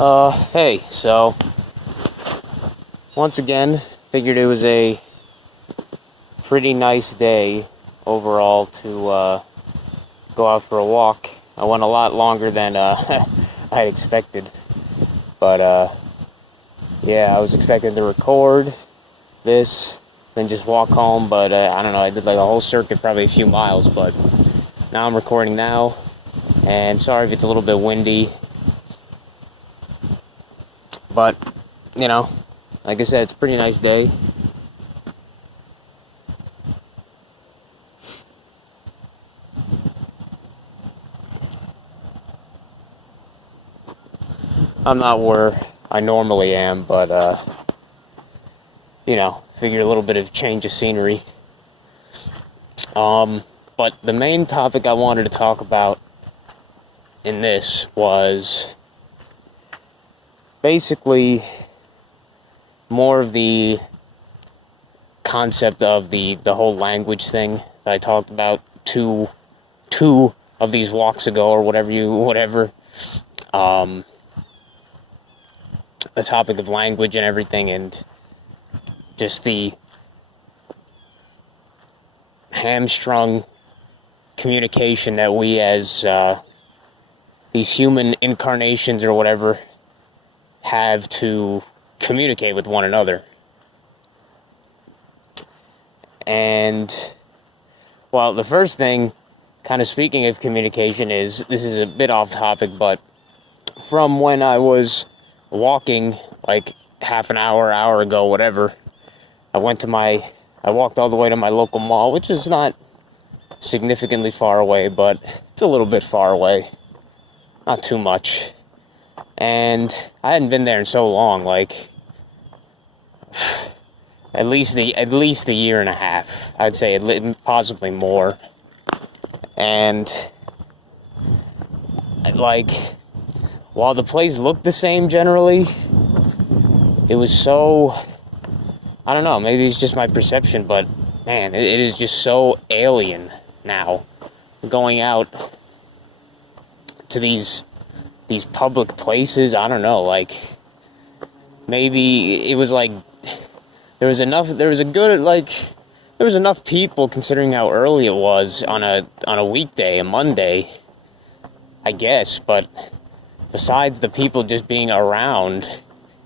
Hey, so, once again, figured it was a pretty nice day overall to, go out for a walk. I went a lot longer than, I expected, but, yeah, I was expecting to record this, then just walk home, but, I don't know, I did like a whole circuit, probably a few miles, but now I'm recording now, and sorry if it's a little bit windy. But, you know, like I said, it's a pretty nice day. I'm not where I normally am, but, you know, figure a little bit of change of scenery. But the main topic I wanted to talk about in this was basically more of the concept of the whole language thing that I talked about two of these walks ago, or whatever. The topic of language and everything, and just the hamstrung communication that we as these human incarnations or whatever have to communicate with one another. And, well, the first thing, kind of speaking of communication, is, this is a bit off topic, but from when I was walking, like half an hour ago, whatever, I walked all the way to my local mall, which is not significantly far away, but it's a little bit far away. Not too much. And I hadn't been there in so long, like at least a year and a half. I'd say possibly more. And like, while the place looked the same generally, it was so, I don't know, maybe it's just my perception, but man, it is just so alien now. Going out to these public places, I don't know, like, maybe it was like, there was enough people, considering how early it was on a weekday, a Monday, I guess, but besides the people just being around,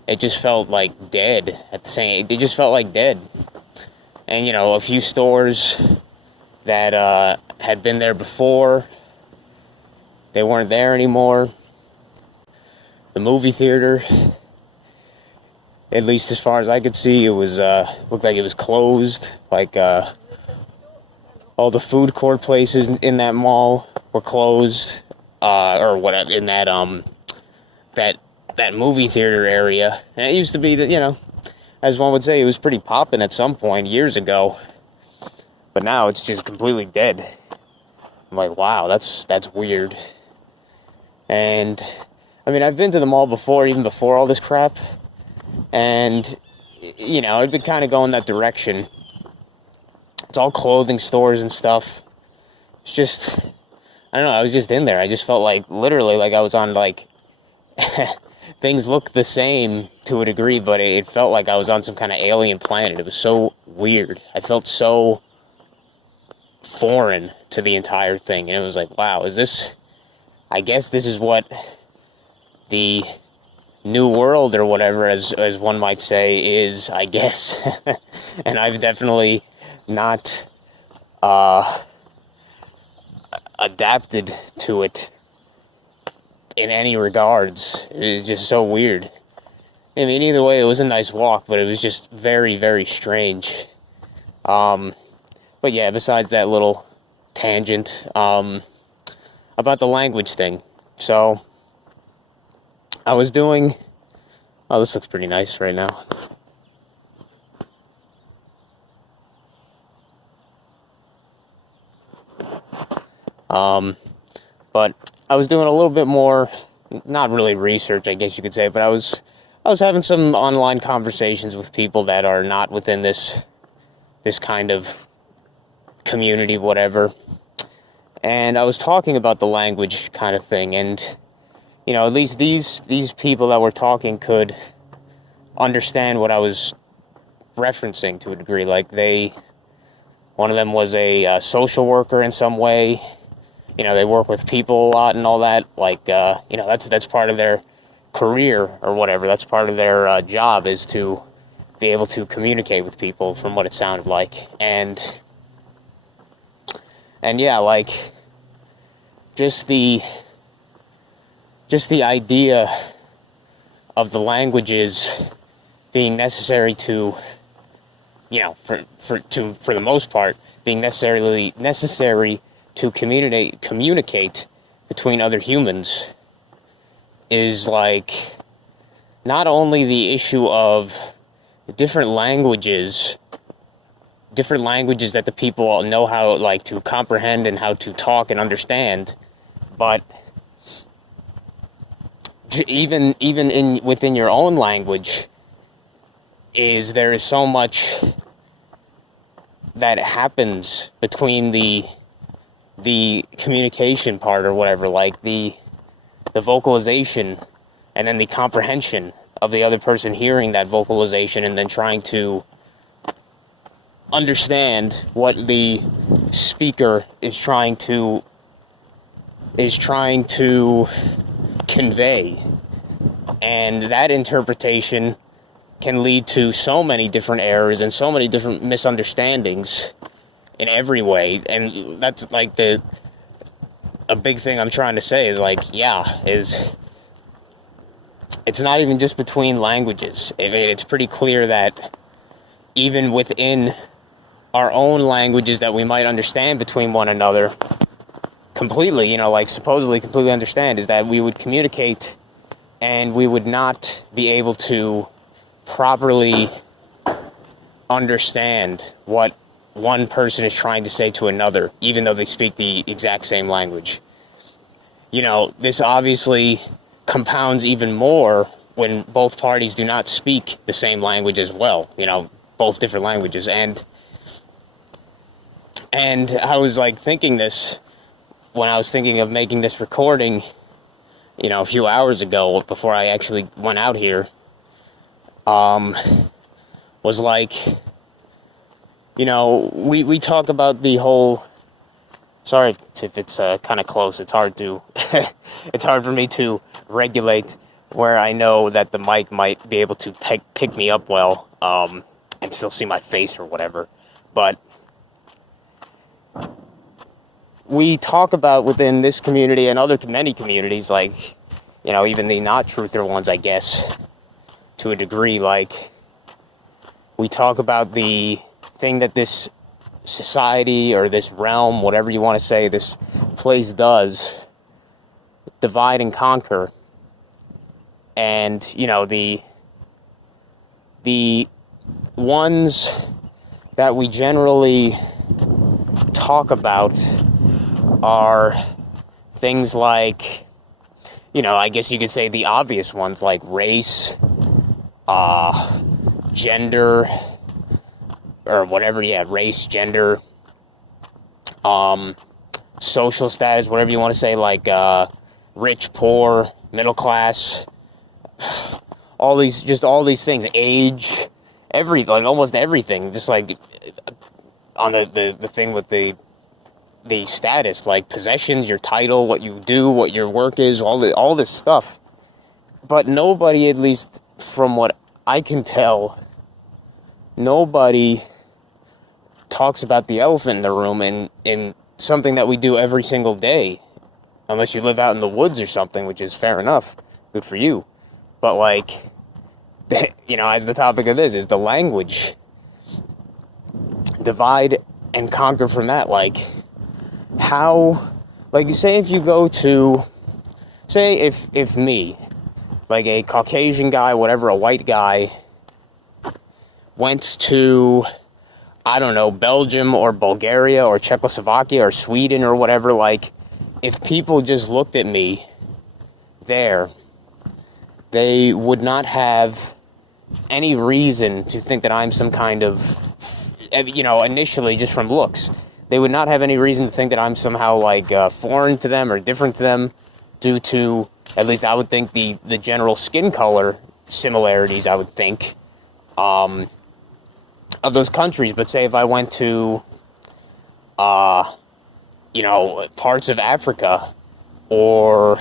it just felt like dead it just felt like dead. And, you know, a few stores that had been there before, they weren't there anymore. The movie theater, at least as far as I could see, it was looked like it was closed. Like, all the food court places in that mall were closed, or whatever, in that that movie theater area. And it used to be that, you know, as one would say, it was pretty poppin' at some point years ago, but now it's just completely dead. I'm like, wow, that's weird. And I mean, I've been to the mall before, even before all this crap, and, you know, it'd been kind of going that direction. It's all clothing stores and stuff. It's just, I don't know, I was just in there. I just felt like, literally, like I was on, like, things looked the same to a degree, but it felt like I was on some kind of alien planet. It was so weird. I felt so foreign to the entire thing, and it was like, wow, I guess this is what the new world, or whatever, as one might say, is, I guess. And I've definitely not adapted to it in any regards. It's just so weird. I mean, either way, it was a nice walk, but it was just very, very strange. But yeah, besides that little tangent, about the language thing. So, I was doing, oh, this looks pretty nice right now. But I was doing a little bit more, not really research, I guess you could say, but I was having some online conversations with people that are not within this kind of community, whatever. And I was talking about the language kind of thing, and at least these people that were talking could understand what I was referencing to a degree. Like one of them was a social worker in some way. They work with people a lot and all that. Like, that's part of their career or whatever. That's part of their job, is to be able to communicate with people, from what it sounded like. And yeah, like, just the idea of the languages being necessary to, for the most part, being necessary to communicate between other humans, is like not only the issue of different languages that the people know how, like, to comprehend and how to talk and understand, but even within your own language, there is so much that happens between the communication part or whatever, like the vocalization and then the comprehension of the other person hearing that vocalization and then trying to understand what the speaker is trying to convey. And that interpretation can lead to so many different errors and so many different misunderstandings in every way. And that's like a big thing I'm trying to say is, like, it's not even just between languages. It's pretty clear that even within our own languages that we might understand between one another completely, like supposedly completely understand, is that we would communicate and we would not be able to properly understand what one person is trying to say to another, even though they speak the exact same language. This obviously compounds even more when both parties do not speak the same language as well, both different languages. And I was like thinking this when I was thinking of making this recording, a few hours ago before I actually went out here, was like, we talk about the whole, sorry if it's kind of close, it's hard for me to regulate where I know that the mic might be able to pick me up well, and still see my face or whatever. But we talk about within this community and many communities, like, even the not truther ones, I guess, to a degree, like, we talk about the thing that this society or this realm, whatever you want to say, this place does, divide and conquer. And, the ones that we generally talk about are things like, I guess you could say the obvious ones, like race, gender, or whatever, race, gender, social status, whatever you want to say, like rich, poor, middle class, all these things, age, almost everything, just like on the thing with the status, like possessions, your title, what you do, what your work is, all this stuff. But nobody, at least from what I can tell, nobody talks about the elephant in the room in something that we do every single day, unless you live out in the woods or something, which is fair enough, good for you. But like, as the topic of this is the language, divide and conquer from that. Like, how, like, say if you go to, say if me, like a Caucasian guy, whatever, a white guy, went to, I don't know, Belgium or Bulgaria or Czechoslovakia or Sweden or whatever, like, if people just looked at me there, they would not have any reason to think that I'm some kind of, initially just from looks, they would not have any reason to think that I'm somehow like foreign to them or different to them, due to, at least I would think, the general skin color similarities, I would think, of those countries. But say if I went to, parts of Africa, or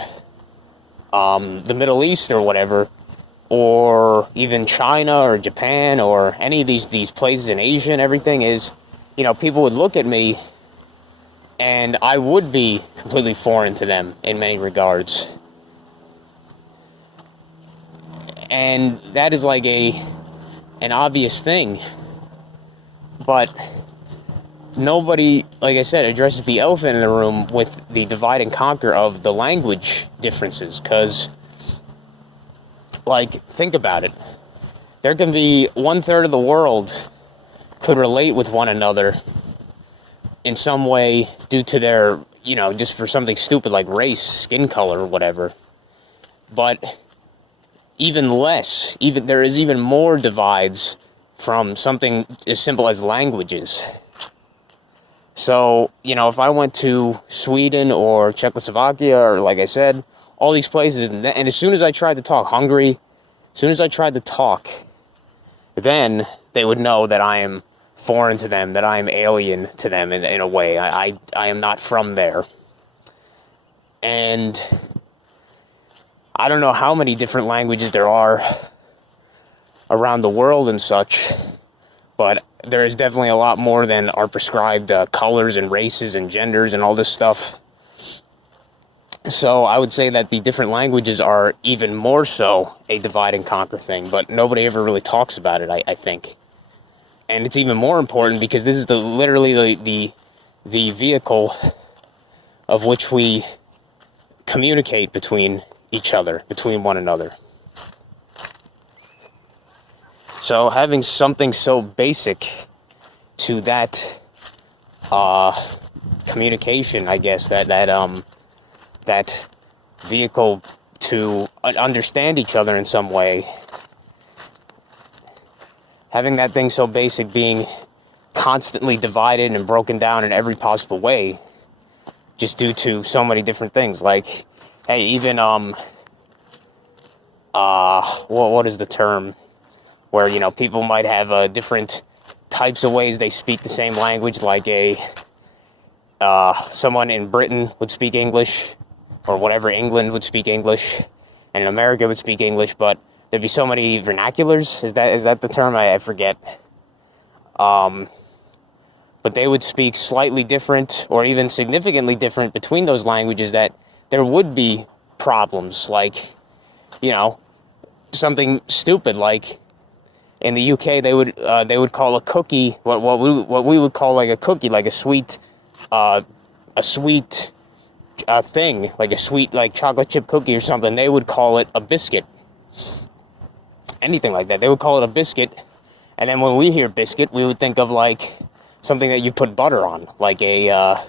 the Middle East or whatever, or even China or Japan or any of these places in Asia and everything, is, people would look at me and I would be completely foreign to them in many regards. And that is like an obvious thing. But nobody, like I said, addresses the elephant in the room with the divide and conquer of the language differences. Because, think about it. There can be 1/3 of the world could relate with one another in some way due to their, just for something stupid like race, skin color, or whatever. But even less, there is even more divides from something as simple as languages. So, if I went to Sweden or Czechoslovakia, or like I said, all these places, and as soon as I tried to talk Hungary, as soon as I tried to talk, then they would know that I am foreign to them, that I am alien to them in a way. I am not from there. And I don't know how many different languages there are around the world and such, but there is definitely a lot more than are prescribed colors and races and genders and all this stuff. So I would say that the different languages are even more so a divide and conquer thing, but nobody ever really talks about it, I think. And it's even more important because this is literally the vehicle of which we communicate between each other, between one another. So having something so basic to that communication, I guess, that vehicle to understand each other in some way, having that thing so basic being constantly divided and broken down in every possible way, just due to so many different things. Like, hey, even what is the term where people might have different types of ways they speak the same language, like someone in Britain would speak English, or whatever, England would speak English, and America would speak English, but there'd be so many vernaculars. Is that the term? I forget. But they would speak slightly different, or even significantly different between those languages, that there would be problems, like, something stupid, like in the UK they would call a cookie what we would call like a cookie, like a sweet thing, like a sweet, like chocolate chip cookie or something. They would call it a biscuit. Anything like that, they would call it a biscuit. And then when we hear biscuit, we would think of like something that you put butter on, like a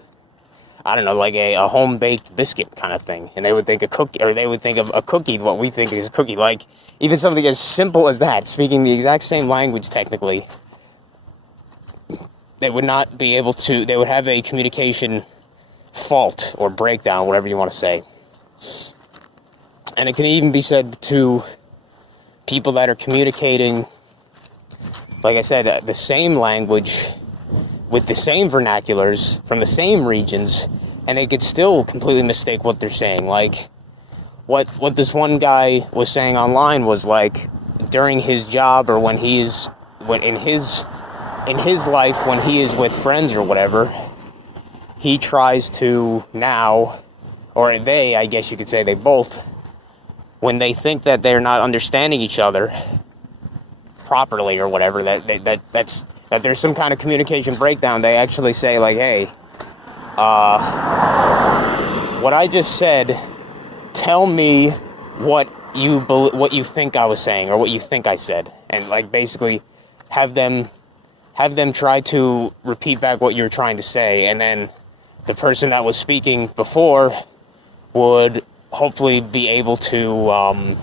home-baked biscuit kind of thing. And they would think of a cookie, what we think is a cookie. Like, even something as simple as that, speaking the exact same language technically, they would not be able to, they would have a communication fault or breakdown, whatever you want to say. And it can even be said to people that are communicating, like I said, the same language with the same vernaculars from the same regions, and they could still completely mistake what they're saying. Like, what this one guy was saying online was like, during his job, or in his life, when he is with friends or whatever, he tries to now, or they, I guess you could say, they both, when they think that they're not understanding each other properly or whatever, that there's some kind of communication breakdown, they actually say like, hey, what I just said, tell me what you think I was saying, or what you think I said, and like basically have them try to repeat back what you're trying to say, and then the person that was speaking before would hopefully be able to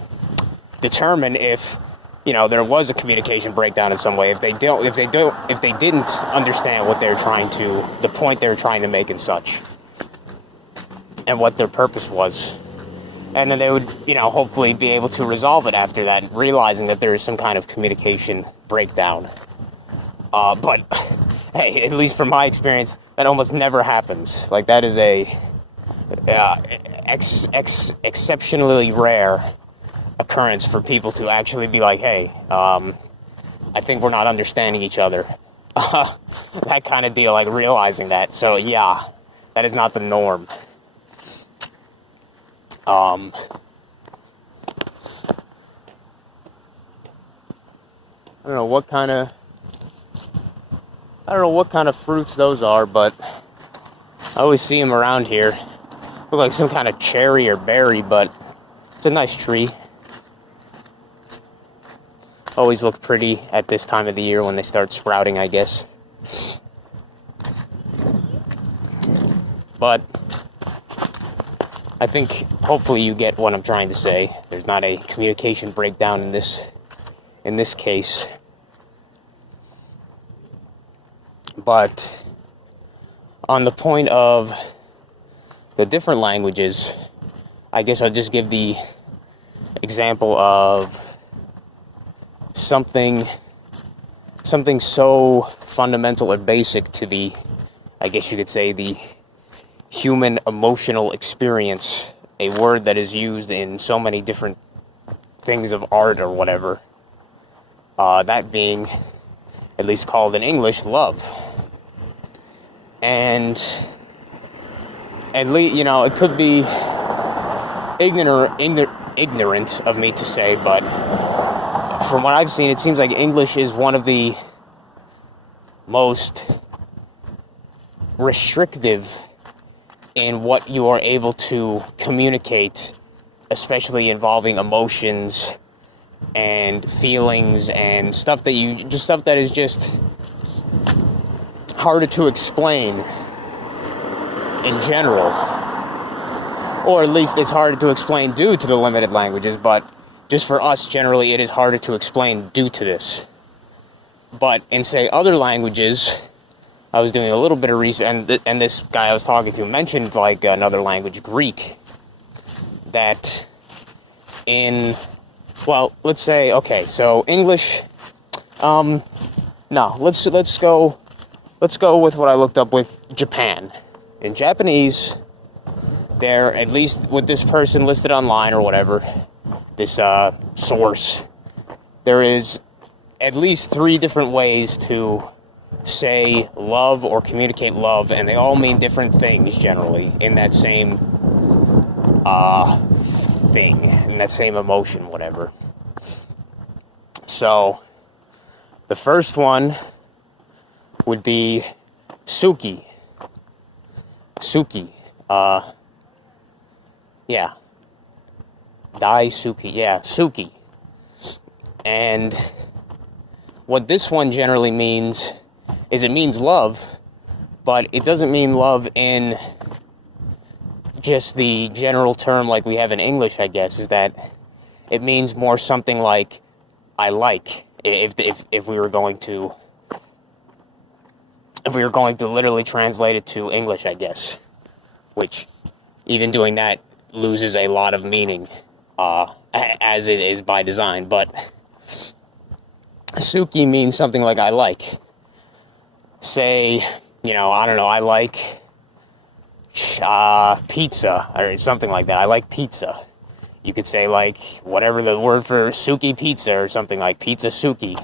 determine if there was a communication breakdown in some way. If they didn't understand what the point they were trying to make and such, and what their purpose was. And then they would, hopefully be able to resolve it after that, realizing that there is some kind of communication breakdown. But, hey, at least from my experience, that almost never happens. Like, that is a exceptionally rare occurrence for people to actually be like, hey, I think we're not understanding each other. That kind of deal, like realizing that. So, yeah, that is not the norm. I don't know what kind of fruits those are, but I always see them around here. Look like some kind of cherry or berry, but it's a nice tree. Always look pretty at this time of the year when they start sprouting, I guess. But I think hopefully you get what I'm trying to say. There's not a communication breakdown in this case. But on the point of the different languages, I guess I'll just give the example of something so fundamental or basic to the, I guess you could say, the human emotional experience, a word that is used in so many different things of art or whatever, that being, at least called in English, love. And at least, it could be ignorant of me to say, but from what I've seen, it seems like English is one of the most restrictive in what you are able to communicate, especially involving emotions and feelings and stuff that is just harder to explain in general. Or at least it's harder to explain due to the limited languages, but just for us, generally, it is harder to explain due to this. But in, say, other languages, I was doing a little bit of research, and this guy I was talking to mentioned, like, another language, Greek, that let's say, okay, so English, no, let's go with what I looked up with Japan. In Japanese, there, at least with this person listed online or whatever, this source, there is at least 3 different ways to say love or communicate love, and they all mean different things generally in that same thing, in that same emotion, whatever. So the first one would be Suki. Suki. And what this one generally means is it means love, but it doesn't mean love in just the general term like we have in English, I guess, is that it means more something like I like, if we were going to literally translate it to English, I guess, which even doing that loses a lot of meaning, as it is by design. But Suki means something like I like. Say, I don't know, I like pizza or something like that. I like pizza. You could say, like, whatever the word for Suki pizza or something, like pizza Suki.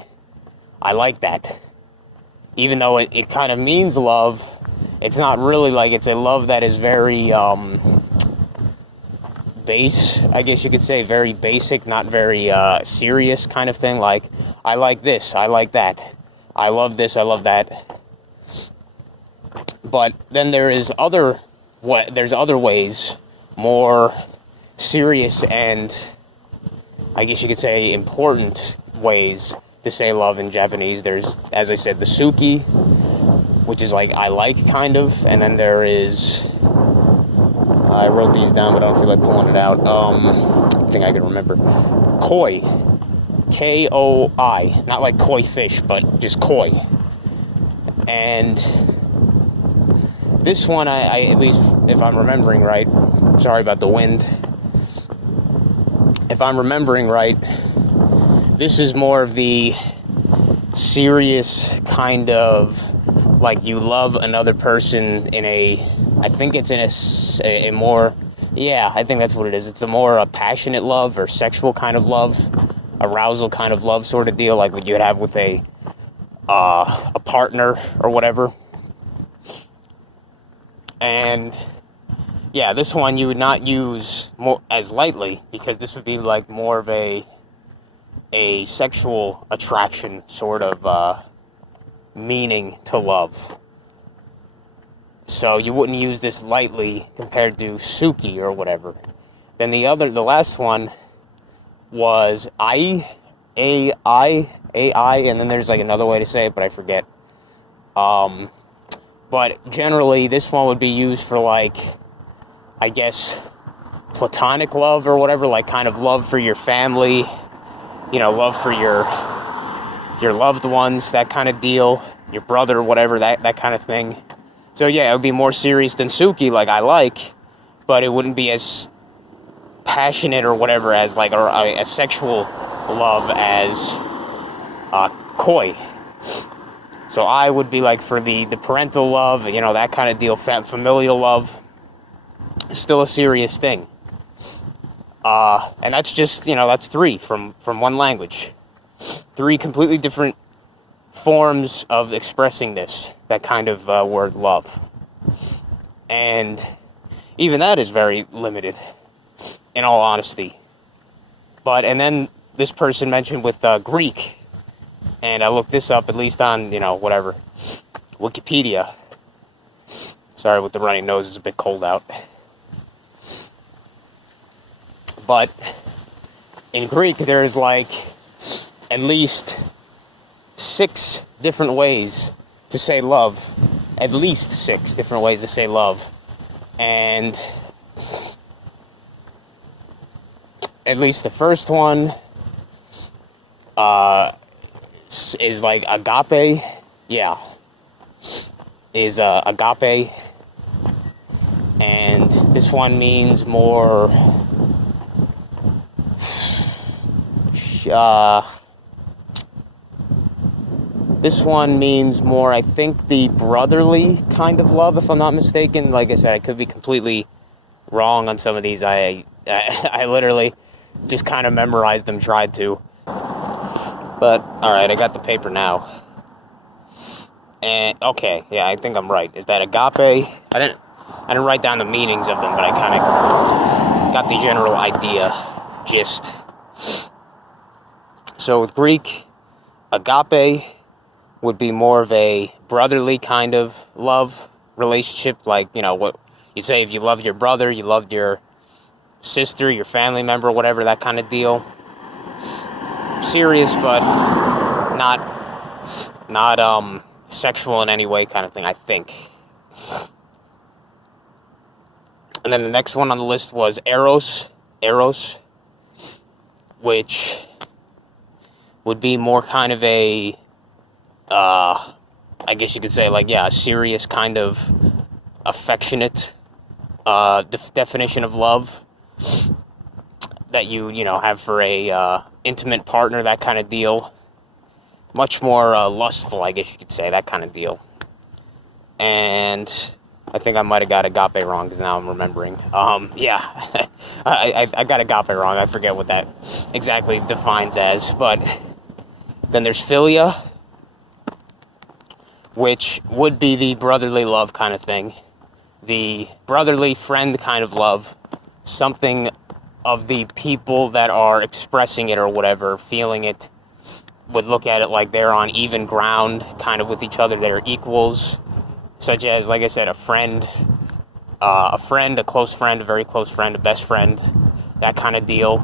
I like that. Even though it kind of means love, it's not really like, it's a love that is very base, I guess you could say, very basic, not very serious kind of thing. Like, I like this, I like that, I love this, I love that. But then there's other ways, more serious and, I guess you could say, important ways to say love in Japanese. There's, as I said, the Suki, which is like I like, kind of, and then there is, I wrote these down but I don't feel like pulling it out, I think I can remember, Koi, K-O-I, not like koi fish, but just koi. And this one, I at least, if I'm remembering right, sorry about the wind, if I'm remembering right, this is more of the serious kind of, like, you love another person in a, I think it's in a more, yeah, I think that's what it is. It's a more passionate love or sexual kind of love, arousal kind of love sort of deal, like what you would have with a partner or whatever. And yeah, this one you would not use more as lightly, because this would be like more of a sexual attraction sort of meaning to love. So you wouldn't use this lightly compared to Suki or whatever. Then the last one was AI, and then there's like another way to say it, but I forget. But generally, this one would be used for, like, I guess, platonic love or whatever, like kind of love for your family, you know, love for your loved ones, that kind of deal, your brother, whatever, that kind of thing. So yeah, it would be more serious than Suki, like I like, but it wouldn't be as passionate or whatever as like a sexual love as koi. So I would be like for the parental love, you know, that kind of deal, familial love, still a serious thing. And that's just, you know, that's 3 from one language. 3 completely different forms of expressing that kind of word love. And even that is very limited, in all honesty. And then this person mentioned with Greek, and I looked this up, at least on, you know, whatever, Wikipedia. Sorry, with the runny nose, it's a bit cold out. But in Greek, there's like at least 6 different ways to say love. At least 6 different ways to say love. And at least the first one is like agape. Yeah. Is agape. And this one means more this one means more, I think, the brotherly kind of love, if I'm not mistaken. Like I said, I could be completely wrong on some of these. I literally just kind of memorized them, tried to. But, alright, I got the paper now. And, okay, yeah, I think I'm right. Is that agape? I didn't write down the meanings of them, but I kind of got the general idea, gist. So with Greek, agape would be more of a brotherly kind of love relationship, like, you know, what you say if you love your brother, you loved your sister, your family member, whatever, that kind of deal. Serious, but not sexual in any way kind of thing, I think. And then the next one on the list was eros, which would be more kind of a, I guess you could say, like, yeah, a serious kind of affectionate definition of love that you know, have for a intimate partner, that kind of deal. Much more lustful, I guess you could say, that kind of deal. And I think I might have got agape wrong, because now I'm remembering. Yeah, I got agape wrong. I forget what that exactly defines as. But then there's philia, which would be the brotherly love kind of thing. The brotherly friend kind of love. Something of the people that are expressing it or whatever, feeling it, would look at it like they're on even ground, kind of with each other. They're equals. Such as, like I said, a friend, a close friend, a very close friend, a best friend, that kind of deal.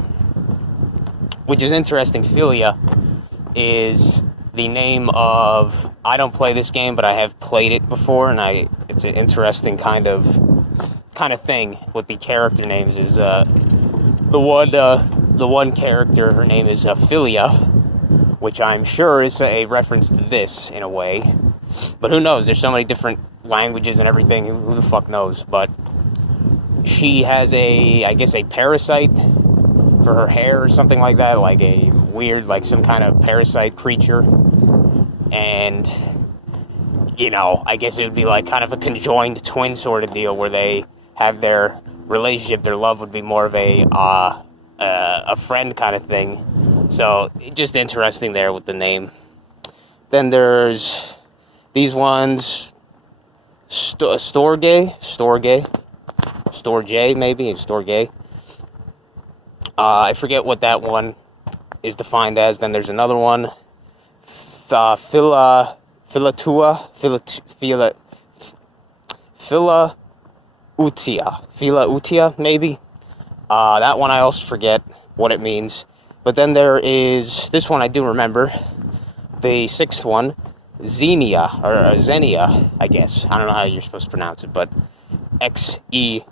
Which is interesting. Philia is the name of, I don't play this game, but I have played it before, and it's an interesting kind of thing with the character names. Is the one character, her name is Philia, which I'm sure is a reference to this in a way. But who knows? There's so many different languages and everything. Who the fuck knows? But she has I guess a parasite for her hair or something like that, like a weird, like some kind of parasite creature. And, you know, I guess it would be like kind of a conjoined twin sort of deal where they have their relationship, their love would be more of a friend kind of thing. So just interesting there with the name. Then there's these ones, Storge, maybe, Storge. I forget what that one is defined as. Then there's another one, Philautia, maybe. That one I also forget what it means. But then there is, this one I do remember, the sixth one, Xenia, or Xenia, I guess. I don't know how you're supposed to pronounce it, but Xenia,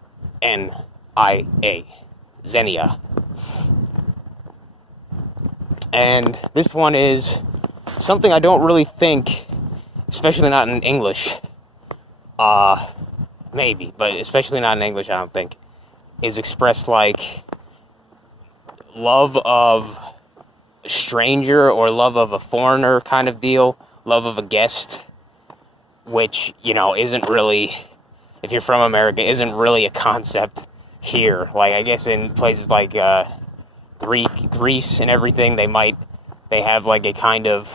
Xenia. And this one is something I don't really think, especially not in English, maybe, but especially not in English, I don't think, is expressed like love of a stranger or love of a foreigner kind of deal, love of a guest, which, you know, isn't really, if you're from America, isn't really a concept here. Like, I guess in places like Greece and everything, they have like a kind of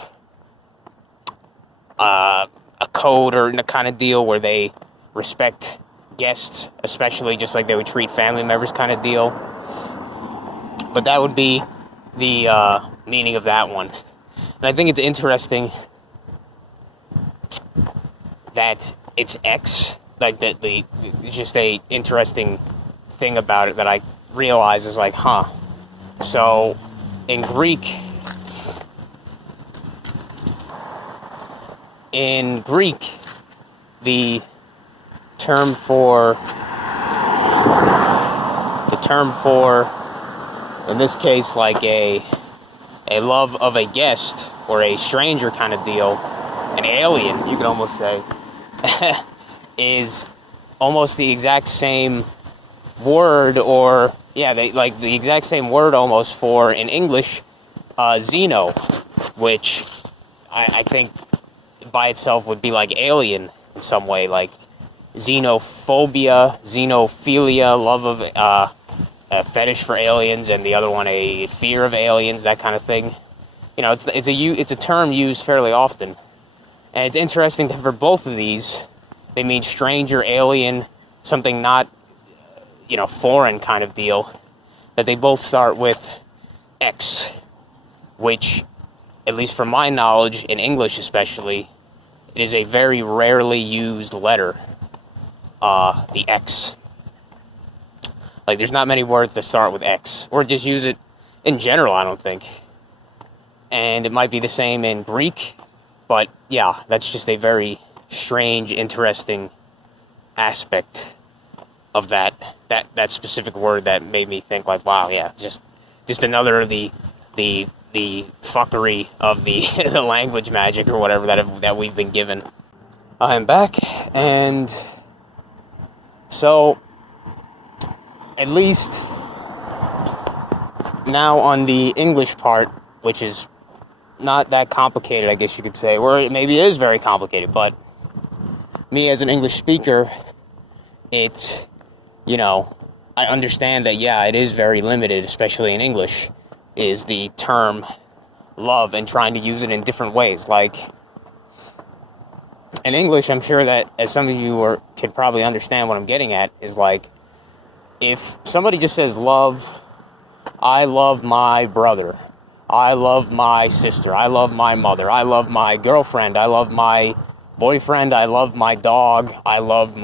a code or a kind of deal where they respect guests, especially just like they would treat family members kind of deal. But that would be the meaning of that one. And I think it's interesting that it's X, like that it's just a interesting thing about it that I realize is like, so in Greek, the term for in this case, like a love of a guest or a stranger kind of deal, an alien, you could almost say, is almost the exact same word, or they like the exact same word almost for, in English, xeno, which I think by itself would be like alien in some way, like xenophobia, xenophilia, love of a fetish for aliens, and the other one a fear of aliens, that kind of thing. You know, it's a term used fairly often, and it's interesting that for both of these, they mean stranger, alien, something not, foreign kind of deal, that they both start with X, which, at least from my knowledge, in English especially, it is a very rarely used letter, the X. Like, there's not many words that start with X, or just use it in general, I don't think. And it might be the same in Greek, but yeah, that's just a very strange, interesting aspect of that specific word that made me think like, wow, yeah, just another of the fuckery of the the language magic or whatever that we've been given. I'm back, and so at least now on the English part, which is not that complicated, I guess you could say, or it maybe is very complicated, but me as an English speaker, it's, I understand that, yeah, it is very limited, especially in English, is the term love, and trying to use it in different ways. Like, in English, I'm sure that, as some of you can probably understand what I'm getting at, is like, if somebody just says love, I love my brother, I love my sister, I love my mother, I love my girlfriend, I love my boyfriend, I love my dog, I love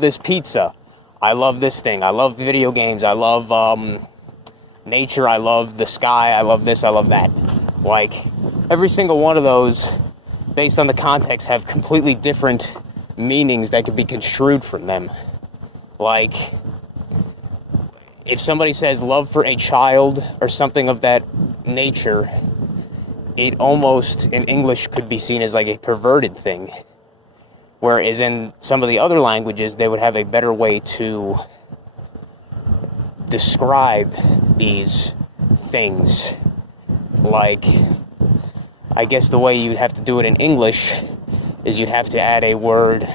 this pizza, I love this thing, I love video games, I love nature, I love the sky, I love this, I love that. Like, every single one of those, based on the context, have completely different meanings that could be construed from them. Like, if somebody says love for a child or something of that nature, it almost, in English, could be seen as like a perverted thing. Whereas in some of the other languages, they would have a better way to describe these things. Like, I guess the way you'd have to do it in English is you'd have to add a word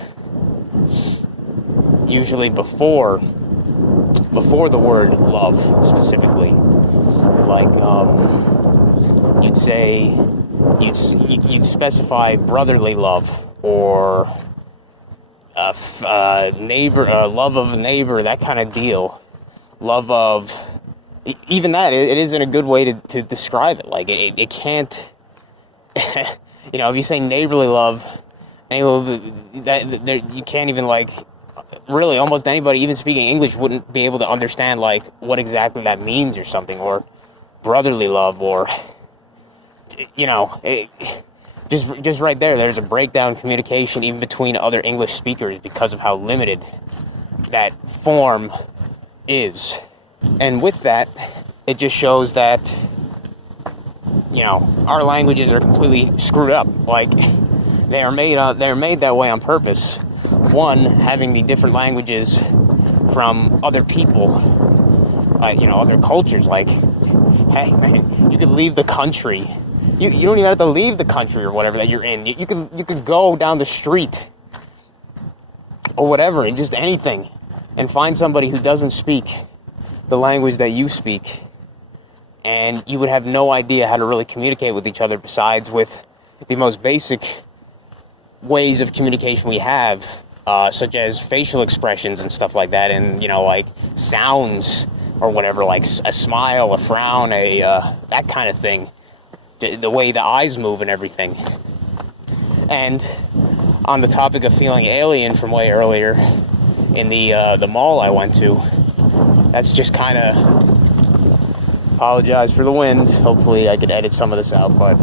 usually before the word love, specifically. Like, you'd specify brotherly love, or neighbor, love of a neighbor, that kind of deal. Love of, even that, it isn't a good way to describe it. Like, it can't, you know, if you say neighborly love, you can't even, like, really, almost anybody, even speaking English, wouldn't be able to understand, like, what exactly that means or something, or brotherly love, or, you know, just right there's a breakdown in communication even between other English speakers because of how limited that form is. And with that, it just shows that, you know, our languages are completely screwed up. Like, they're made that way on purpose. One, having the different languages from other people, you know, other cultures. Like, hey, man, you could leave the country. You don't even have to leave the country or whatever that you're in. You could go down the street or whatever, and just anything, and find somebody who doesn't speak the language that you speak, and you would have no idea how to really communicate with each other besides with the most basic ways of communication we have, such as facial expressions and stuff like that, and, you know, like sounds or whatever, like a smile, a frown, that kind of thing, the way the eyes move and everything. And on the topic of feeling alien from way earlier, in the mall I went to, that's just kind of, apologize for the wind, hopefully I could edit some of this out, but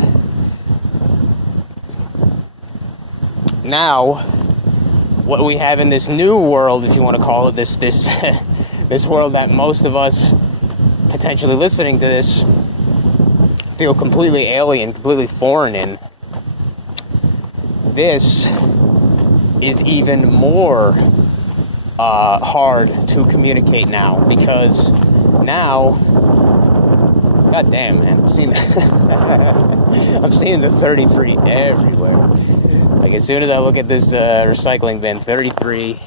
now what we have in this new world, if you want to call it this this world that most of us potentially listening to this feel completely alien, completely foreign in, this is even more hard to communicate now, because now, god damn, man, I'm seeing I'm seeing the 33 everywhere. Like, as soon as I look at this recycling bin, 33,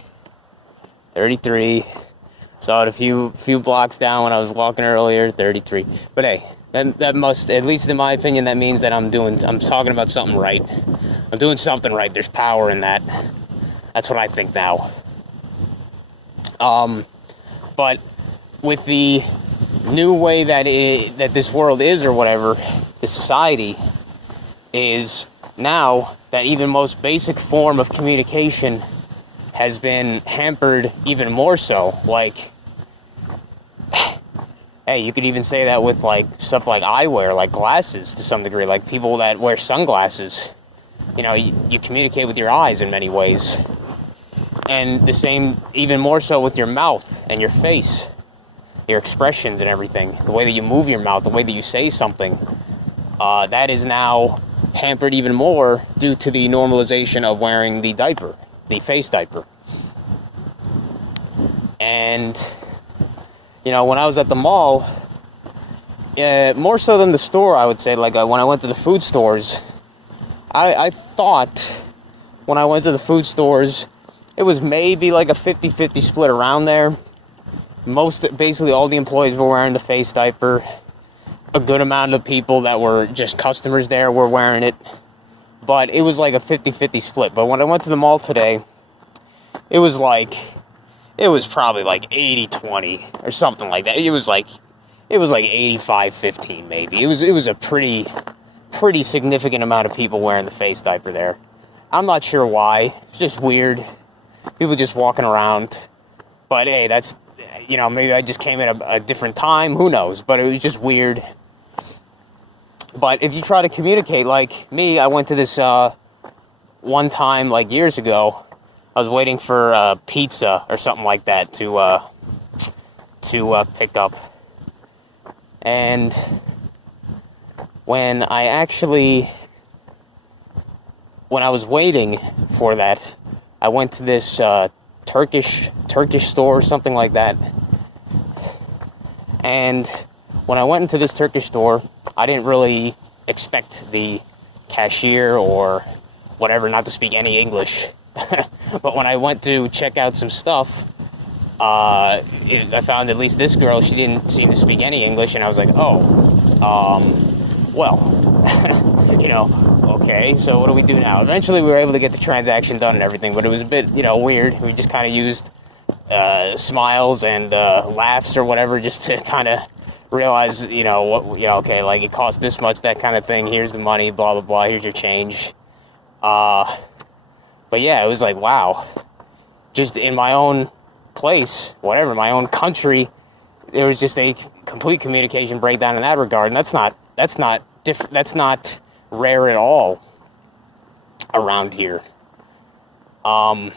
saw it a few blocks down when I was walking earlier, 33. But hey, that must, at least in my opinion, that means that I'm talking about something right. I'm doing something right. There's power in that. That's what I think now. But with the new way that this world is, or whatever, the society is now, that even most basic form of communication has been hampered even more so. Like, hey, you could even say that with, like, stuff like eyewear, like glasses to some degree, like people that wear sunglasses. You know, you communicate with your eyes in many ways. And the same, even more so, with your mouth and your face, your expressions and everything, the way that you move your mouth, the way that you say something, that is now hampered even more due to the normalization of wearing the diaper, the face diaper. And, you know, when I was at the mall, more so than the store, I would say, like, when I went to the food stores, I thought when I went to the food stores, it was maybe like a 50-50 split around there. Basically all the employees were wearing the face diaper. A good amount of the people that were just customers there were wearing it. But it was like a 50-50 split. But when I went to the mall today, it was probably like 80-20 or something like that. It was like 85-15 maybe. It was a pretty significant amount of people wearing the face diaper there. I'm not sure why. It's just weird. People just walking around. But hey, that's, you know, maybe I just came at a different time. Who knows? But it was just weird. But if you try to communicate, like me, I went to this one time, like years ago. I was waiting for pizza or something like that to pick up. And when I was waiting for that, I went to this Turkish store or something like that. And when I went into this Turkish store, I didn't really expect the cashier or whatever not to speak any English. But when I went to check out some stuff, I found at least this girl, she didn't seem to speak any English, and I was like, well, okay, so what do we do now? Eventually we were able to get the transaction done and everything, but it was a bit, weird. We just kind of used smiles and laughs or whatever just to kind of realize, okay, like it costs this much, that kind of thing. Here's the money, blah, blah, blah. Here's your change. But yeah, it was like, wow, just in my own place, whatever, my own country, there was just a complete communication breakdown in that regard. And that's not rare at all around here. But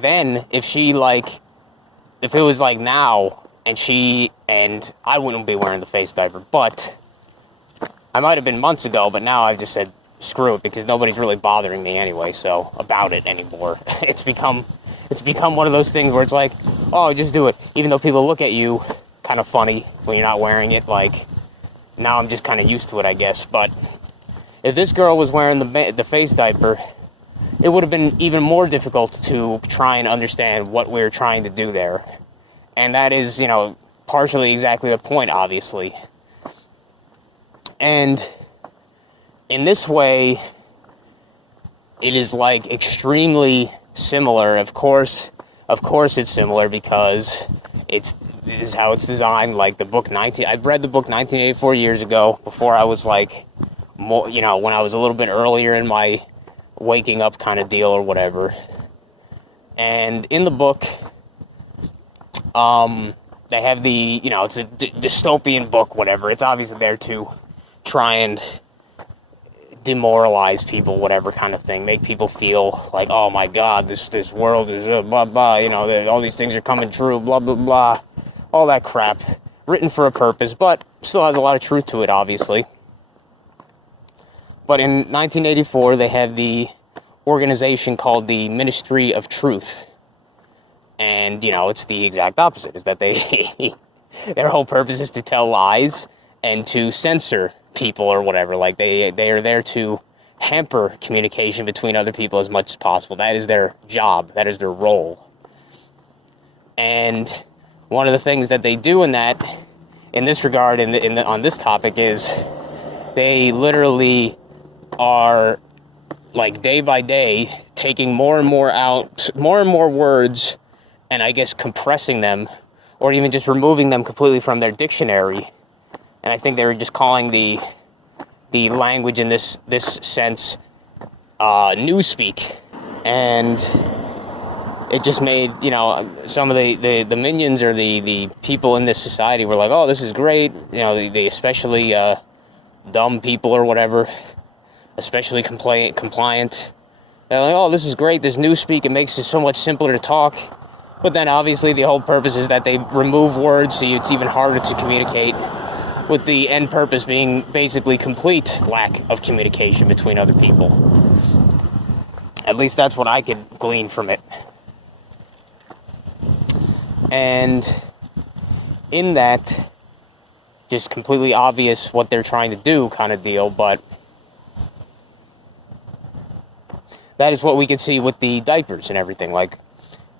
then if it was like now, and I wouldn't be wearing the face diaper, but I might have been months ago, but now I've just said, screw it, because nobody's really bothering me anyway, so, about it anymore. It's become one of those things where it's like, oh, just do it. Even though people look at you kind of funny when you're not wearing it, like, now I'm just kind of used to it, I guess. But if this girl was wearing the face diaper, it would have been even more difficult to try and understand what we were trying to do there. And that is, partially exactly the point, obviously. And in this way, it is like extremely similar. Of course it's similar because this is how it's designed. Like the book I read the book 1984 years ago, before I was like more, when I was a little bit earlier in my waking up kind of deal or whatever. And in the book, they have it's a dystopian book, whatever. It's obviously there to try and demoralize people, whatever kind of thing, make people feel like, oh my god, this world is blah blah, all these things are coming true, blah blah blah, all that crap, written for a purpose, but still has a lot of truth to it, obviously. But in 1984, they have the organization called the Ministry of Truth, and it's the exact opposite, is that their whole purpose is to tell lies and to censor people or whatever. Like they are there to hamper communication between other people as much as possible. That is their job. That is their role. And one of the things that they do in this regard, on this topic, is they literally are, like, day by day taking more and more words, and I guess compressing them, or even just removing them completely from their dictionary. And I think they were just calling the language in this sense newspeak. And it just made, some of the minions or the people in this society were like, oh, this is great. The especially dumb people or whatever, especially compliant. They're like, oh, this is great, this newspeak, it makes it so much simpler to talk. But then obviously the whole purpose is that they remove words, so it's even harder to communicate, with the end purpose being basically complete lack of communication between other people. At least that's what I could glean from it. And in that, just completely obvious what they're trying to do kind of deal, but that is what we can see with the diapers and everything. Like,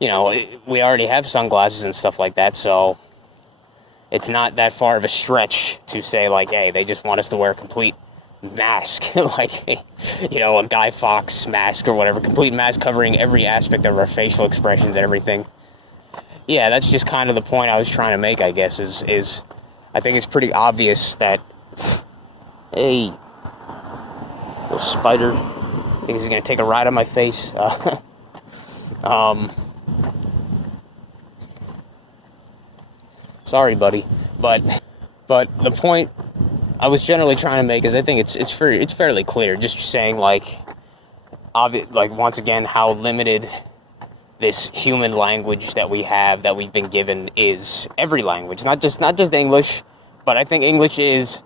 we already have sunglasses and stuff like that, so it's not that far of a stretch to say, like, hey, they just want us to wear a complete mask, like, a Guy Fawkes mask or whatever, complete mask covering every aspect of our facial expressions and everything. Yeah, that's just kind of the point I was trying to make, I guess, is I think it's pretty obvious that, hey, little spider, I think he's going to take a ride on my face. Sorry, buddy, but the point I was generally trying to make is I think it's fairly clear. Just saying, like, once again, how limited this human language that we have, that we've been given, is. Every language, not just English, but I think English is,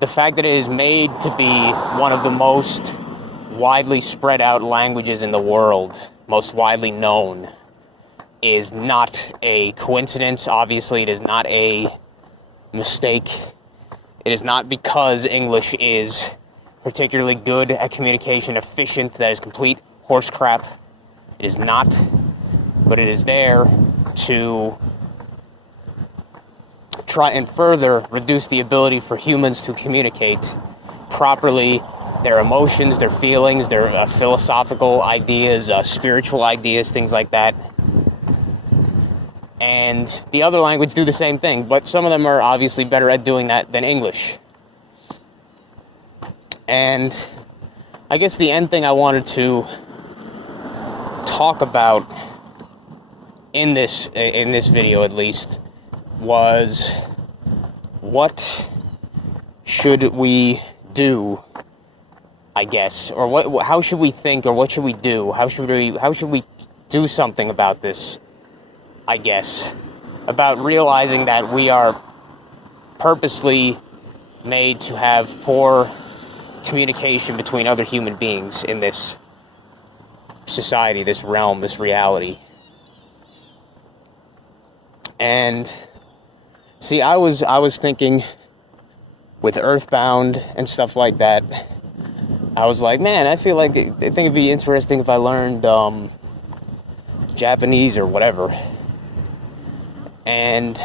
the fact that it is made to be one of the most widely spread out languages in the world, most widely known, is not a coincidence. Obviously, it is not a mistake. It is not because English is particularly good at communication, efficient, that is complete horse crap. It is not, but it is there to try and further reduce the ability for humans to communicate properly their emotions, their feelings, their philosophical ideas, spiritual ideas, things like that. And the other languages do the same thing, but some of them are obviously better at doing that than English. And I guess the end thing I wanted to talk about in this video, at least, was what should we do, I guess, or how should we think, or what should we do? How should we do something about this, I guess, about realizing that we are purposely made to have poor communication between other human beings in this society, this realm, this reality. And see, I was thinking with Earthbound and stuff like that, I was like, man, I think it'd be interesting if I learned Japanese or whatever. And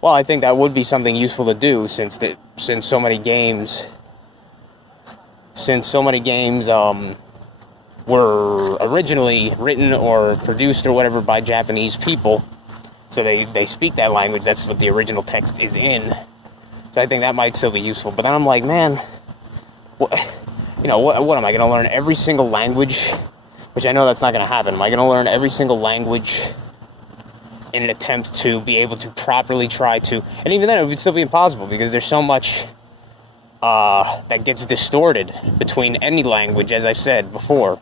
well, I think that would be something useful to do since so many games were originally written or produced or whatever by Japanese people. So they speak that language. That's what the original text is in. So I think that might still be useful. But then I'm like, man, what am I going to learn every single language? Which I know that's not going to happen. Am I going to learn every single language in an attempt to be able to properly try to... And even then, it would still be impossible because there's so much that gets distorted between any language, as I've said before.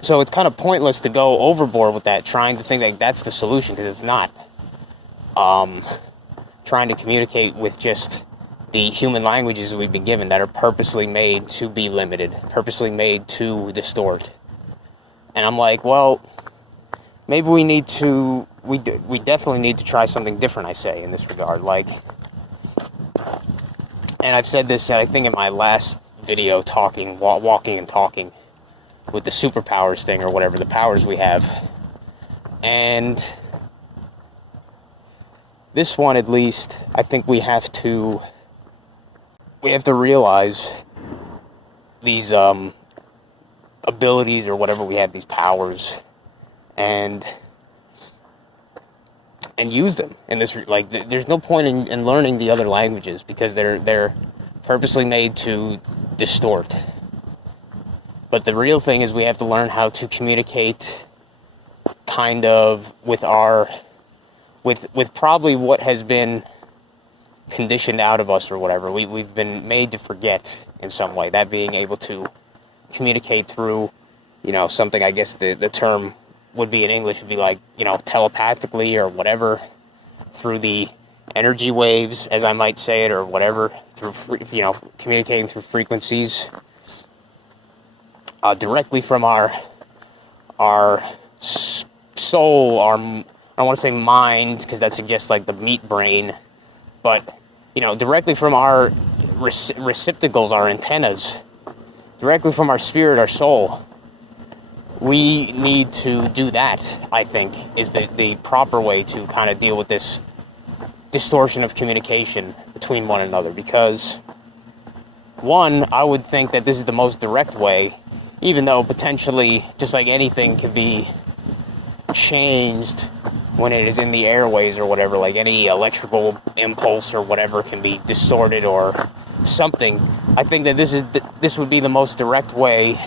So it's kind of pointless to go overboard with that, trying to think like that's the solution, because it's not. Trying to communicate with just the human languages we've been given that are purposely made to be limited, purposely made to distort. And I'm like, well, maybe we definitely need to try something different, I say, in this regard. Like, and I've said this, I think, in my last video, walking and talking, with the superpowers thing, or whatever, the powers we have. And this one, at least, I think we have to realize these abilities, or whatever we have, these powers, and use them in this. Like, there's no point in learning the other languages, because they're purposely made to distort. But the real thing is we have to learn how to communicate kind of with probably what has been conditioned out of us, or whatever. We've been made to forget in some way, that being able to communicate through, something, I guess the term would be in English would be like, telepathically or whatever, through the energy waves, as I might say it, or whatever, through, communicating through frequencies, directly from our soul, I don't want to say mind, because that suggests like the meat brain, but, directly from our receptacles, our antennas, directly from our spirit, our soul. We need to do that, I think, is the proper way to kind of deal with this distortion of communication between one another, because, one, I would think that this is the most direct way, even though potentially, just like anything can be changed when it is in the airways or whatever, like any electrical impulse or whatever can be distorted or something. I think that this would be the most direct way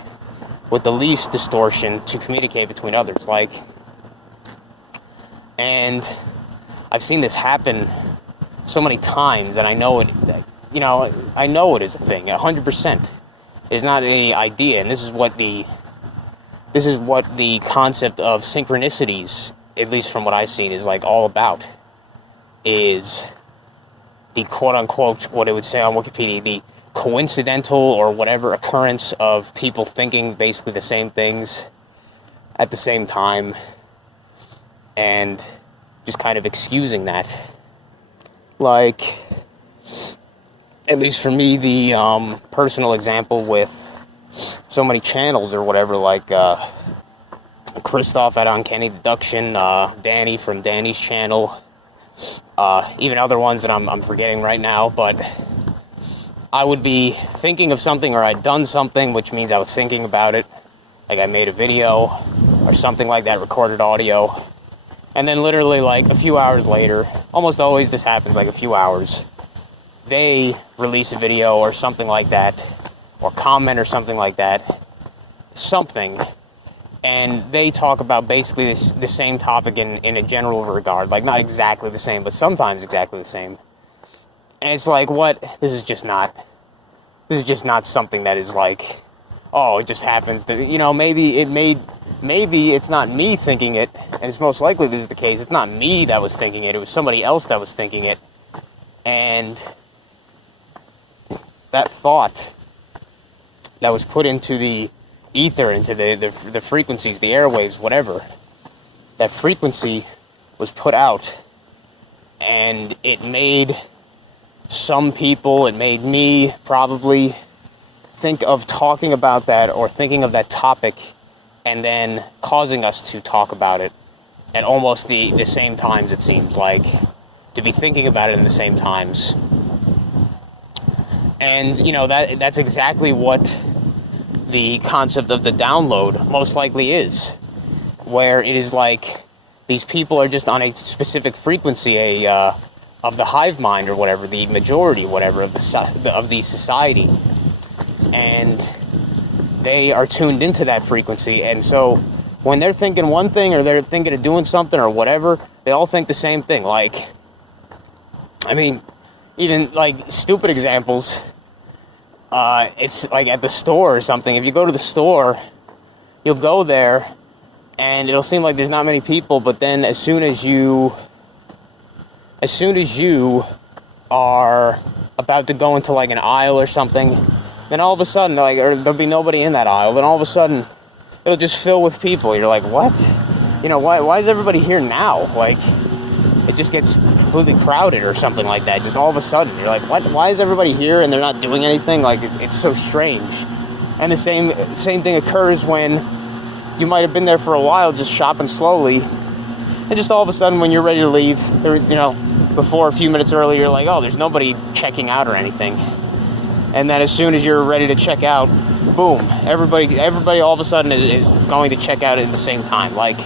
with the least distortion to communicate between others. Like, and I've seen this happen so many times that I know it, I know it is a thing, 100%. It's not any idea, and this is what the concept of synchronicities, at least from what I've seen, is like all about. Is the quote-unquote, what it would say on Wikipedia, the coincidental or whatever occurrence of people thinking basically the same things at the same time, and just kind of excusing that. Like, at least for me, the personal example with so many channels or whatever, like Christoph at Uncanny Deduction, Danny from Danny's channel, even other ones that I'm forgetting right now, but I would be thinking of something, or I'd done something, which means I was thinking about it, like I made a video or something like that, recorded audio, and then literally like a few hours later, almost always this happens, like a few hours, they release a video or something like that, or comment or something like that, something, and they talk about basically the same topic in a general regard, like not exactly the same, but sometimes exactly the same. And it's like, what? This is just not something that is like, oh, it just happens to, maybe it's not me thinking it, and it's most likely this is the case. It's not me that was thinking it, it was somebody else that was thinking it. And that thought that was put into the ether, into the frequencies, the airwaves, whatever, that frequency was put out, and it made some people, it made me probably think of talking about that, or thinking of that topic, and then causing us to talk about it at almost the same times, it seems like, to be thinking about it in the same times. And, that's exactly what the concept of the download most likely is, where it is like these people are just on a specific frequency, of the hive mind or whatever, the majority, whatever, of the society, and they are tuned into that frequency. And so when they're thinking one thing, or they're thinking of doing something or whatever, they all think the same thing. Like, I mean, even like stupid examples, it's like at the store or something. If you go to the store, you'll go there and it'll seem like there's not many people, but then as soon as you are about to go into like an aisle or something, then all of a sudden, or there'll be nobody in that aisle, then all of a sudden it'll just fill with people. You're like, what? Why is everybody here now? Like, it just gets completely crowded or something like that. Just all of a sudden, you're like, what? Why is everybody here and they're not doing anything? Like, it's so strange. And the same thing occurs when you might have been there for a while, just shopping slowly, and just all of a sudden, when you're ready to leave, before a few minutes earlier, you're like, oh, there's nobody checking out or anything. And then as soon as you're ready to check out, boom, everybody all of a sudden is going to check out at the same time. Like,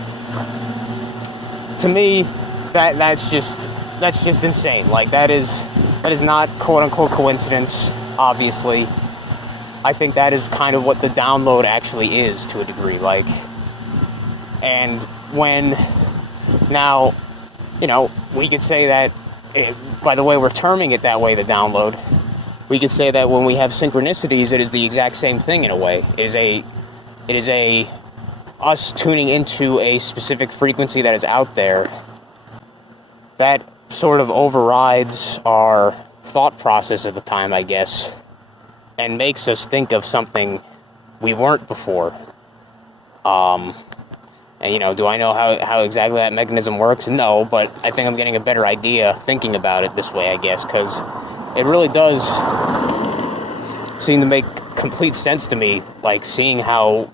to me, that's just insane. Like, that is not quote unquote coincidence, obviously. I think that is kind of what the download actually is, to a degree. Like, and when now, we could say that, by the way we're terming it that way, the download, we could say that when we have synchronicities, it is the exact same thing in a way. It is us tuning into a specific frequency that is out there that sort of overrides our thought process at the time, I guess, and makes us think of something we weren't before. And, do I know how exactly that mechanism works? No, but I think I'm getting a better idea thinking about it this way, I guess, because it really does seem to make complete sense to me, like seeing how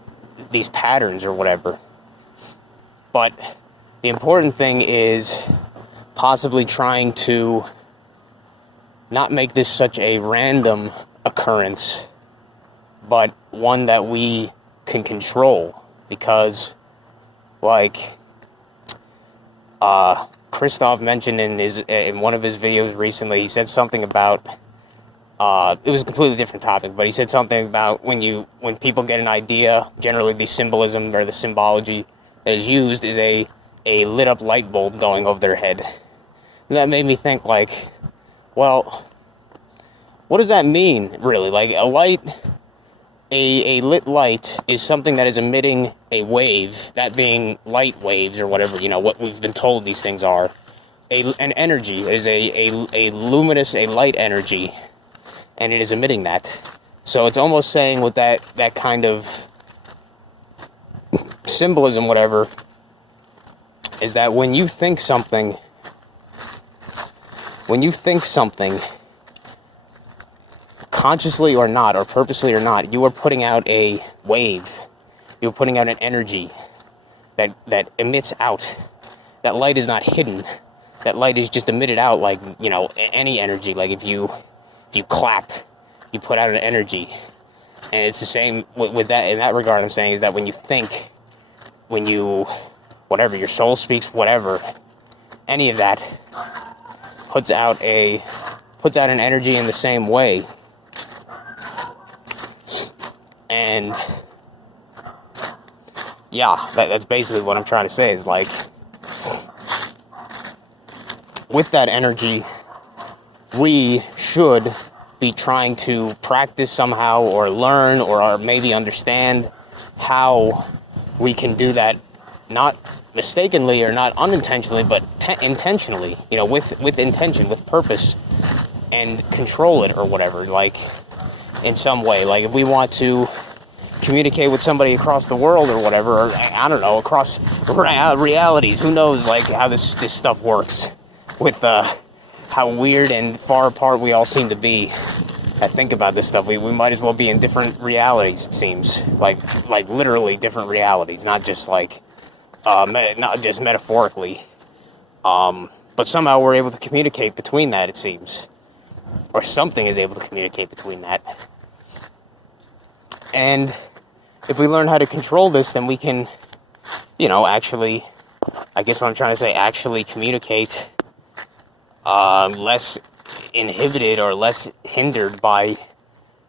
these patterns or whatever. But the important thing is possibly trying to not make this such a random occurrence, but one that we can control, because like Christoph mentioned in one of his videos recently, he said something about it was a completely different topic, but he said something about when people get an idea, generally the symbolism or the symbology that is used is a lit up light bulb going over their head. And that made me think, like, well, what does that mean, really? Like, a lit light is something that is emitting a wave, that being light waves or whatever, what we've been told these things are. An energy is a luminous, a light energy, and it is emitting that. So it's almost saying with that kind of symbolism, whatever, is that when you think something, consciously or not, or purposely or not, you are putting out a wave. You're putting out an energy that emits out. That light is not hidden. That light is just emitted out like, any energy. Like if you clap, you put out an energy. And it's the same with that. In that regard, I'm saying is that when you think, whatever, your soul speaks, whatever, any of that puts out an energy in the same way. And yeah, that's basically what I'm trying to say, is like, with that energy, we should be trying to practice somehow, or learn, or maybe understand how we can do that, not mistakenly or not unintentionally, but intentionally, with intention, with purpose, and control it or whatever, like, in some way. Like if we want to communicate with somebody across the world or whatever, or I don't know, across realities, who knows, like, how this stuff works, with how weird and far apart we all seem to be. I think about this stuff, we might as well be in different realities, it seems, like literally different realities, not just like not just metaphorically, but somehow we're able to communicate between that, it seems, or something is able to communicate between that. And if we learn how to control this, then we can, actually, I guess what I'm trying to say, actually communicate less inhibited or less hindered by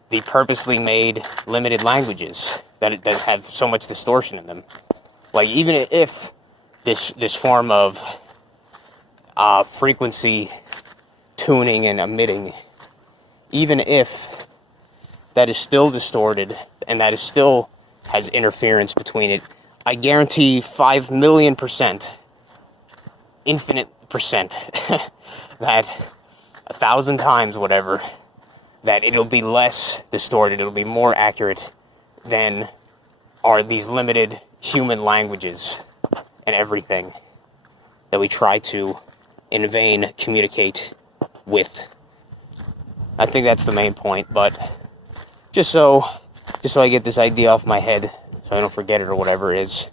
the purposely made limited languages that have so much distortion in them. Like, even if this form of frequency tuning and emitting, even if that is still distorted and that is still has interference between it, I guarantee 5,000,000%, infinite percent, that 1,000 times whatever, that it'll be less distorted, it'll be more accurate than are these limited human languages and everything that we try to in vain communicate with. I think that's the main point, but just so I get this idea off my head, so I don't forget it or whatever, is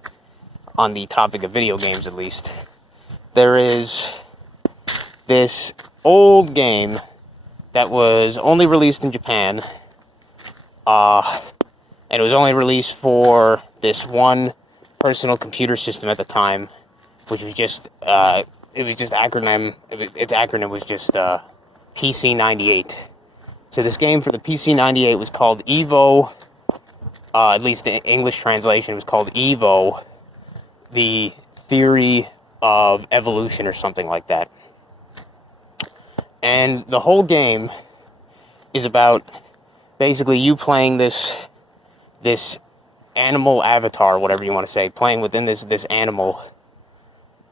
on the topic of video games, at least. There is this old game that was only released in Japan, and it was only released for this one personal computer system at the time, which was just, its acronym was just PC-98. So this game for the PC-98 was called Evo, at least the English translation was called Evo, the Theory of Evolution or something like that. And the whole game is about basically you playing this animal avatar, whatever you want to say, playing within this animal,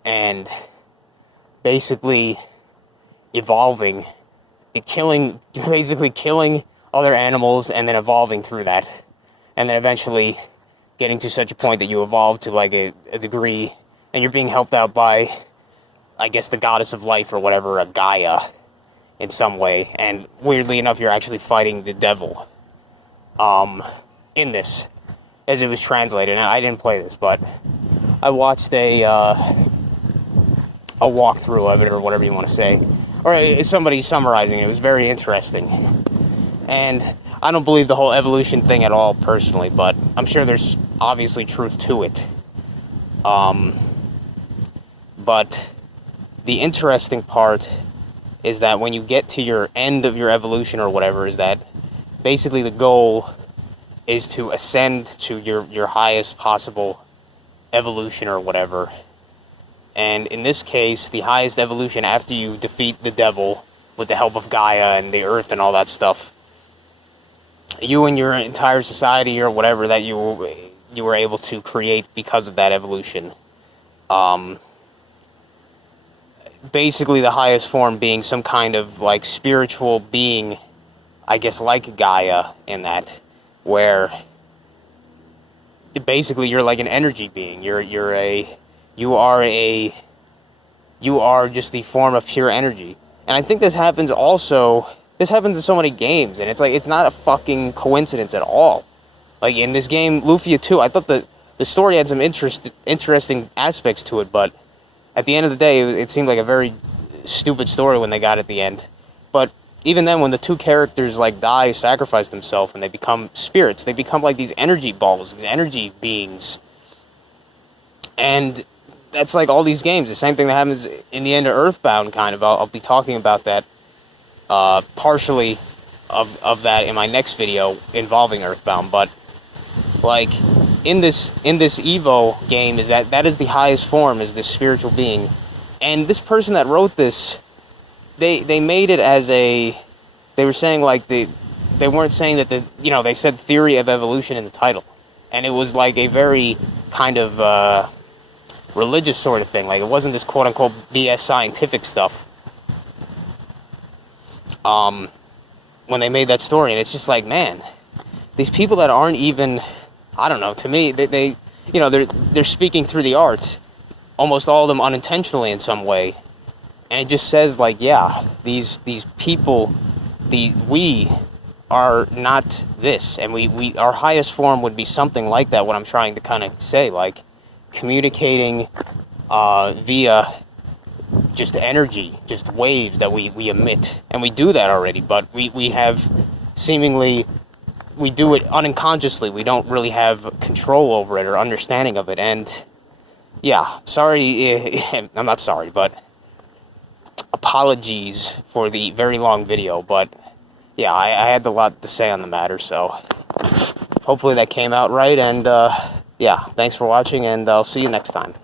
and basically evolving, basically killing other animals and then evolving through that, and then eventually getting to such a point that you evolve to like a degree, and you're being helped out by, I guess, the goddess of life or whatever, a Gaia, in some way. And weirdly enough, you're actually fighting the devil in this, as it was translated. And I didn't play this, but I watched a walkthrough of it, or whatever you want to say, or somebody summarizing it. It was very interesting, and I don't believe the whole evolution thing at all personally, but I'm sure there's obviously truth to it. But the interesting part is that when you get to your end of your evolution or whatever, is that basically the goal is to ascend to your highest possible evolution or whatever. And in this case, the highest evolution, after you defeat the devil with the help of Gaia and the earth and all that stuff, you and your entire society or whatever that you were able to create because of that evolution, basically the highest form being some kind of like spiritual being, I guess, like Gaia, in that, where basically you're like an energy being. You are just the form of pure energy. And I think this happens also. This happens in so many games, and it's like it's not a fucking coincidence at all. Like in this game, Lufia 2, I thought the story had some interesting aspects to it, but at the end of the day, it seemed like a very stupid story when they got at the end. But even then, when the two characters like die, sacrifice themselves, and they become spirits, they become like these energy balls, these energy beings. And that's like all these games. The same thing that happens in the end of Earthbound, kind of. I'll be talking about that partially of that in my next video involving Earthbound. But like in this Evo game, is that is the highest form, is this spiritual being. And this person that wrote this, they made it as a, they were saying like they weren't saying that they said theory of evolution in the title, and it was like a very kind of religious sort of thing. Like it wasn't this quote unquote BS scientific stuff. When they made that story, and it's just like, man, these people that aren't even, I don't know, to me, they're speaking through the arts, almost all of them unintentionally in some way, and it just says like, yeah, these people, we are not this, and we our highest form would be something like that. What I'm trying to kind of say, like communicating via just energy, just waves that we emit, and we do that already, but we have seemingly, we do it unconsciously. We don't really have control over it or understanding of it. And yeah, sorry, I'm not sorry, but apologies for the very long video. But yeah, I had a lot to say on the matter, so hopefully that came out right. And yeah, thanks for watching, and I'll see you next time.